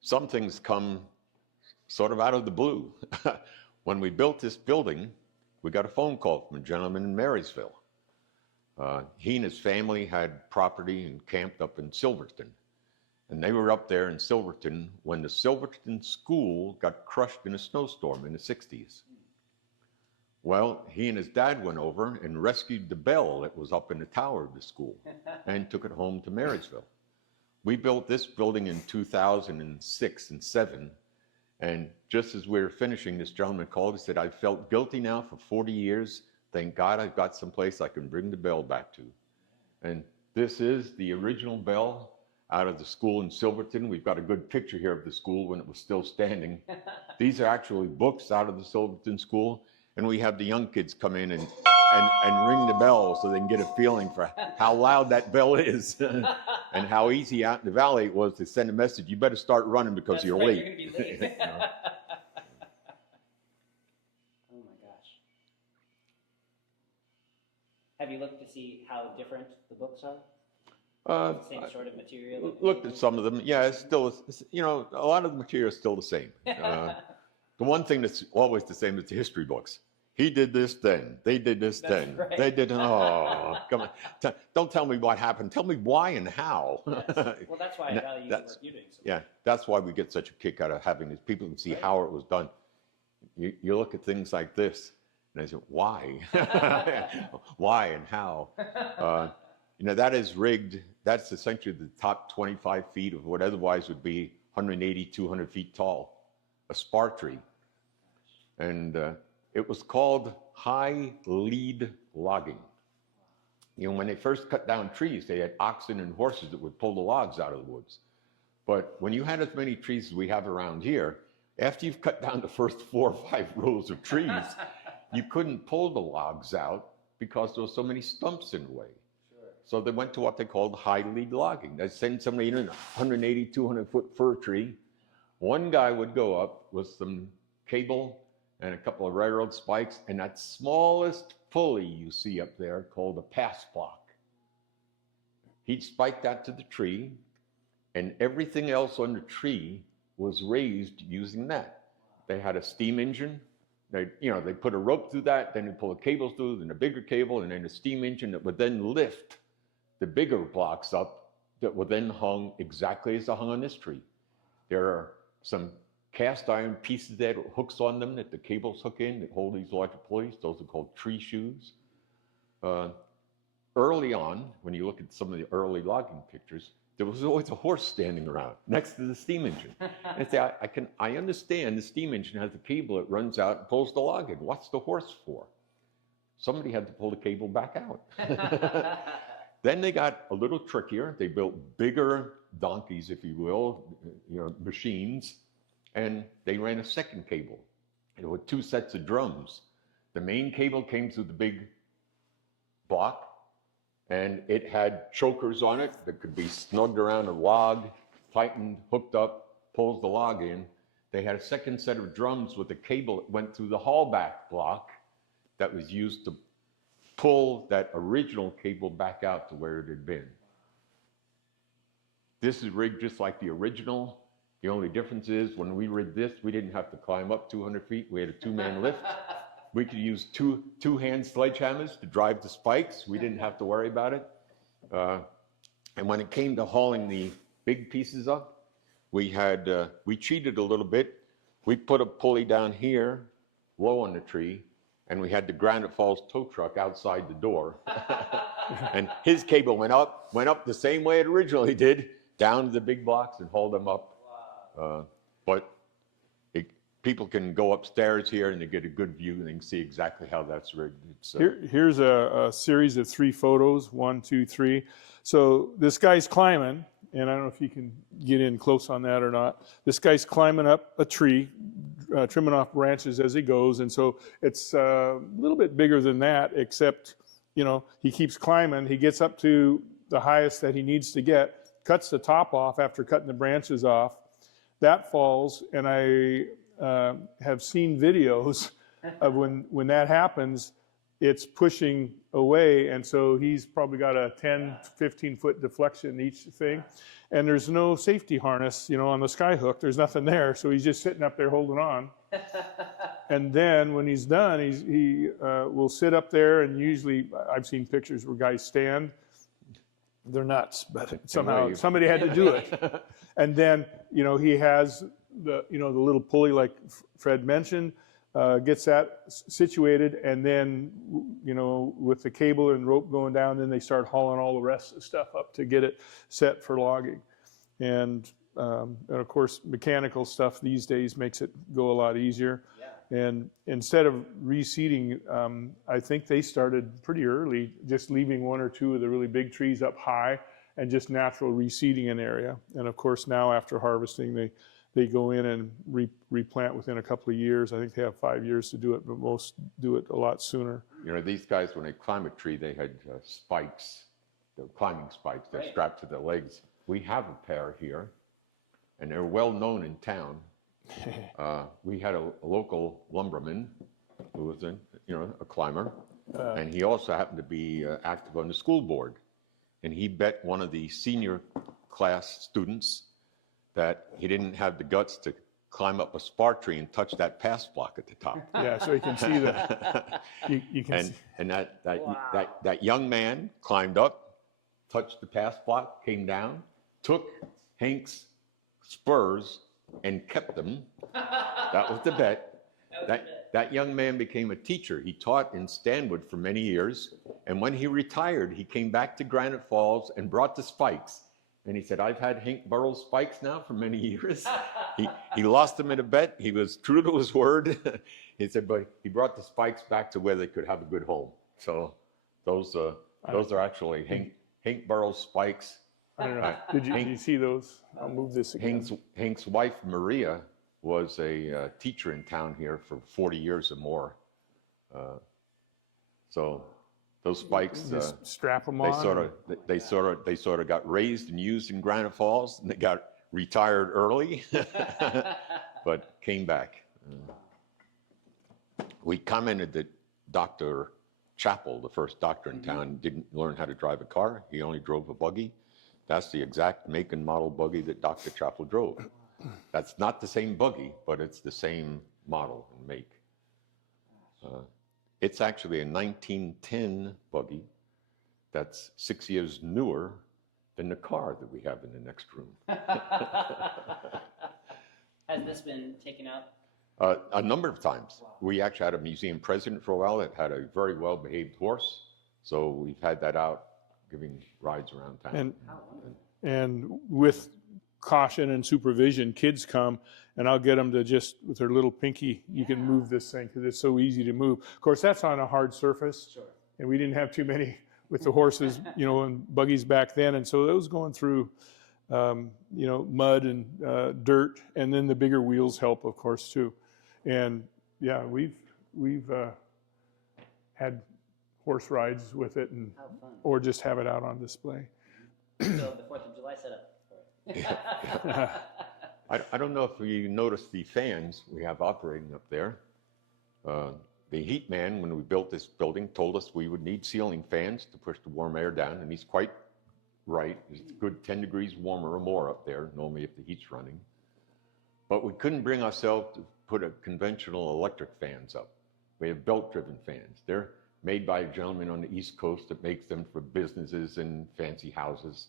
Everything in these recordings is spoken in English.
some things come sort of out of the blue. When we built this building, we got a phone call from a gentleman in Marysville. He and his family had property and camped up in Silverton. And they were up there in Silverton when the Silverton school got crushed in a snowstorm in the 60s. Well, he and his dad went over and rescued the bell that was up in the tower of the school and took it home to Marysville. We built this building in 2006 and 7. And just as we were finishing, this gentleman called and said, I felt guilty now for 40 years. Thank God I've got someplace I can bring the bell back to. And this is the original bell out of the school in Silverton. We've got a good picture here of the school when it was still standing. These are actually books out of the Silverton school. And we have the young kids come in and ring the bell so they can get a feeling for how loud that bell is and how easy out in the valley it was to send a message. You better start running because you're late. You're gonna be late. You know? Oh my gosh. Have you looked to see how different the books are? Same sort of material? Looked at some of them. Yeah, it's still, you know, a lot of the material is still the same. The one thing that's always the same is the history books. He did this then. They did this then. Right. They did, oh, come on. Don't tell me what happened. Tell me why and how. Yes. Well, that's why I value the work you're doing. So yeah, that's why we get such a kick out of having these people can see how it was done. You look at things like this, and I say, why? Why and how? You know, that is rigged. That's essentially the top 25 feet of what otherwise would be 180, 200 feet tall, a spar tree. And it was called high lead logging. You know, when they first cut down trees, they had oxen and horses that would pull the logs out of the woods. But when you had as many trees as we have around here, after you've cut down the first 4 or 5 rows of trees, you couldn't pull the logs out because there were so many stumps in the way. So they went to what they called high lead logging. They send somebody in a 180, 200-foot fir tree. One guy would go up with some cable and a couple of railroad spikes, and that smallest pulley you see up there called a pass block. He'd spike that to the tree, and everything else on the tree was raised using that. They had a steam engine. They put a rope through that, then they pull a cable through, then a bigger cable, and then a steam engine that would then lift the bigger blocks up that were then hung exactly as they hung on this tree. There are some cast iron pieces that hooks on them that the cables hook in that hold these larger pulleys. Those are called tree shoes. Early on, when you look at some of the early logging pictures, there was always a horse standing around next to the steam engine. And I say, I understand the steam engine has a cable that runs out and pulls the log in. What's the horse for? Somebody had to pull the cable back out. Then they got a little trickier. They built bigger donkeys, if you will, machines, and they ran a second cable. There were 2 sets of drums. The main cable came through the big block, and it had chokers on it that could be snugged around a log, tightened, hooked up, pulls the log in. They had a second set of drums with a cable that went through the haulback block that was used to pull that original cable back out to where it had been. This is rigged just like the original. The only difference is when we rigged this, we didn't have to climb up 200 feet. We had a 2-man lift. We could use two-hand sledgehammers to drive the spikes. We didn't have to worry about it. And when it came to hauling the big pieces up, we cheated a little bit. We put a pulley down here, low on the tree, and we had the Granite Falls tow truck outside the door. And his cable went up the same way it originally did, down to the big blocks and hauled them up. But people can go upstairs here and they get a good view and they can see exactly how that's rigged. Here's a series of 3 photos, 1, 2, 3. So this guy's climbing, and I don't know if you can get in close on that or not. This guy's climbing up a tree, trimming off branches as he goes, and so it's a little bit bigger than that, except, he keeps climbing. He gets up to the highest that he needs to get, cuts the top off after cutting the branches off. That falls, and I have seen videos of when that happens, it's pushing away, and so he's probably got a 10, 15-foot deflection each thing, and there's no safety harness, you know, on the sky hook. There's nothing there, so he's just sitting up there holding on. And then when he's done, he will sit up there, and usually I've seen pictures where guys stand. They're nuts, but somehow somebody had to do it. And then, you know, he has the little pulley like Fred mentioned, gets that situated, and then, you know, with the cable and rope going down, then they start hauling all the rest of the stuff up to get it set for logging. And of course, mechanical stuff these days makes it go a lot easier. Yeah. And instead of reseeding, I think they started pretty early, just leaving one or two of the really big trees up high and just natural reseeding an area. And of course, now after harvesting, they go in and replant within a couple of years. I think they have 5 years to do it, but most do it a lot sooner. You know, these guys, when they climb a tree, they had spikes, the climbing spikes. They're strapped to their legs. We have a pair here, and they're well known in town. We had a local lumberman who was a climber, and he also happened to be active on the school board. And he bet one of the senior class students that he didn't have the guts to climb up a spar tree and touch that pass block at the top. Yeah, so you can see that. You can see. And that young man climbed up, touched the pass block, came down, took Hank's spurs and kept them. That was the bet. That young man became a teacher. He taught in Stanwood for many years, and when he retired, he came back to Granite Falls and brought the spikes. And he said, I've had Hank Burrell's spikes now for many years. He lost them in a bet. He was true to his word. He said, but he brought the spikes back to where they could have a good home. So those are actually Hank Burrell's spikes. I don't know. Did you see those? I'll move this again. Hank's wife, Maria, was a teacher in town here for 40 years or more. So those spikes, just strap them on. They sort of got raised and used in Granite Falls, and they got retired early, but came back. We commented that Dr. Chappell, the first doctor in town, didn't learn how to drive a car. He only drove a buggy. That's the exact make and model buggy that Dr. Chappell drove. That's not the same buggy, but it's the same model and make. It's actually a 1910 buggy that's 6 years newer than the car that we have in the next room. Has this been taken out? A number of times. Wow. We actually had a museum president for a while that had a very well-behaved horse, so we've had that out giving rides around town. And with caution and supervision, kids come, and I'll get them to just, with their little pinky, you can move this thing because it's so easy to move. Of course, that's on a hard surface, and we didn't have too many with the horses, you know, and buggies back then, and so those going through, you know, mud and dirt, and then the bigger wheels help, of course, too. And yeah, we've had horse rides with it, and or just have it out on display. So the 4th of July setup. I don't know if you noticed the fans we have operating up there. The heat man, when we built this building, told us we would need ceiling fans to push the warm air down, and he's quite right. It's a good 10 degrees warmer or more up there, normally if the heat's running. But we couldn't bring ourselves to put a conventional electric fans up. We have belt-driven fans. They're made by a gentleman on the East Coast that makes them for businesses and fancy houses.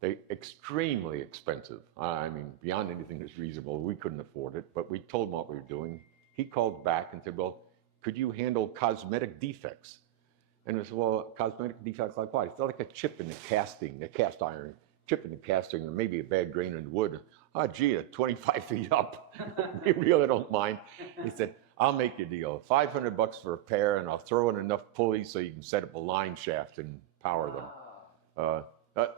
They're extremely expensive. I mean, beyond anything that's reasonable. We couldn't afford it, but we told him what we were doing. He called back and said, well, could you handle cosmetic defects? And I said, well, cosmetic defects like what? It's like a chip in the casting, the cast iron, chip in the casting, or maybe a bad grain in wood. Oh, gee, 25 feet up. We really don't mind. He said, I'll make you a deal. $500 for a pair, and I'll throw in enough pulleys so you can set up a line shaft and power them.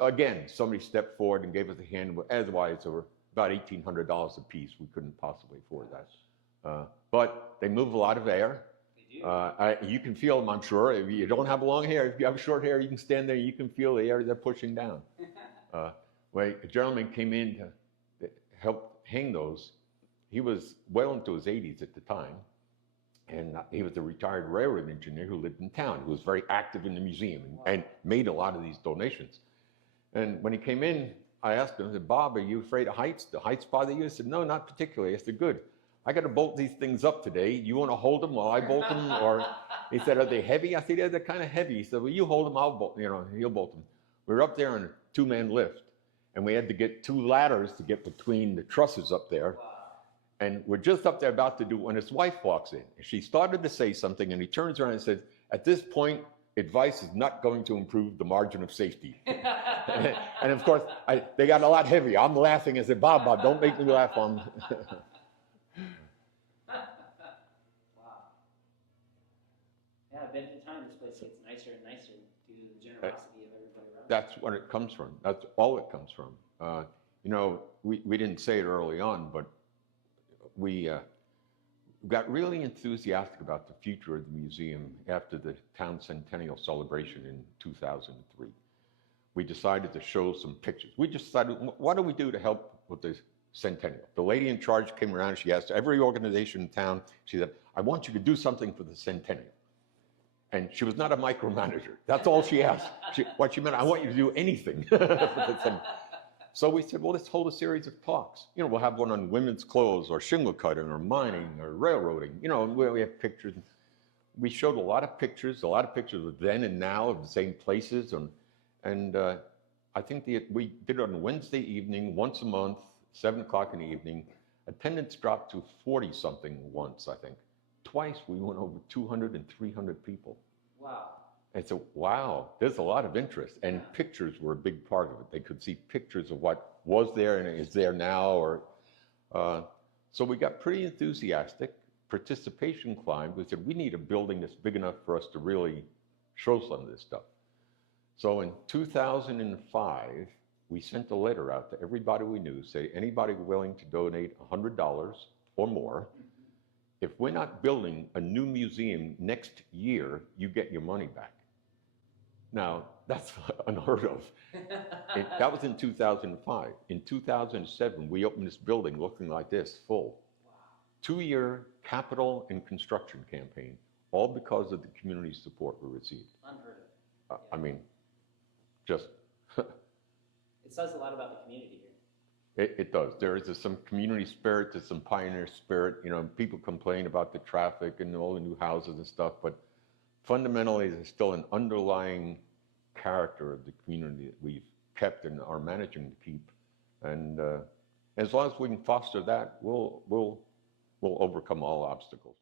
Again, somebody stepped forward and gave us a hand. Otherwise, they were about $1,800 a piece. We couldn't possibly afford that. But they move a lot of air. You can feel them, I'm sure. If you don't have long hair, if you have short hair, you can stand there. You can feel the air they're pushing down. When a gentleman came in to help hang those, he was well into his 80s at the time, And he was a retired railroad engineer who lived in town, who was very active in the museum and made a lot of these donations. And when he came in, I asked him, I said, Bob, are you afraid of heights? Do heights bother you? He said, no, not particularly. I said, good. I got to bolt these things up today. You want to hold them while I bolt them? Or he said, are they heavy? I said, yeah, they're kind of heavy. He said, well, you hold them, I'll bolt, he'll bolt them. We were up there on a two-man lift, and we had to get two ladders to get between the trusses up there. And we're just up there about to do when his wife walks in. And she started to say something, and he turns around and says, at this point, advice is not going to improve the margin of safety. And of course, they got a lot heavy. I'm laughing. I said, Bob, don't make me laugh. Wow. Yeah, I bet at the time this place gets nicer and nicer due to the generosity of everybody around. That's what it comes from. That's all it comes from. We didn't say it early on, but we got really enthusiastic about the future of the museum after the town centennial celebration in 2003. We decided to show some pictures. We just decided, what do we do to help with the centennial? The lady in charge came around, she asked every organization in town, she said, I want you to do something for the centennial. And she was not a micromanager. That's all she asked. What she meant, I want you to do anything for the centennial. So we said, well, let's hold a series of talks. We'll have one on women's clothes or shingle cutting or mining or railroading. We have pictures. We showed a lot of pictures of then and now of the same places. And I think we did it on Wednesday evening, once a month, 7 o'clock in the evening. Attendance dropped to 40-something once, I think. Twice we went over 200 and 300 people. Wow. And so, wow, there's a lot of interest. And pictures were a big part of it. They could see pictures of what was there and is there now. So we got pretty enthusiastic. Participation climbed. We said, we need a building that's big enough for us to really show some of this stuff. So in 2005, we sent a letter out to everybody we knew, say, anybody willing to donate $100 or more. If we're not building a new museum next year, you get your money back. Now, that's unheard of. That was in 2005. In 2007, we opened this building looking like this, full. Wow. 2-year capital and construction campaign, all because of the community support we received. Unheard of. I mean, just... It says a lot about the community here. It does. There is some community spirit, there's some pioneer spirit. People complain about the traffic and all the new houses and stuff, but fundamentally, there's still an underlying character of the community that we've kept and are managing to keep. And as long as we can foster that, we'll overcome all obstacles.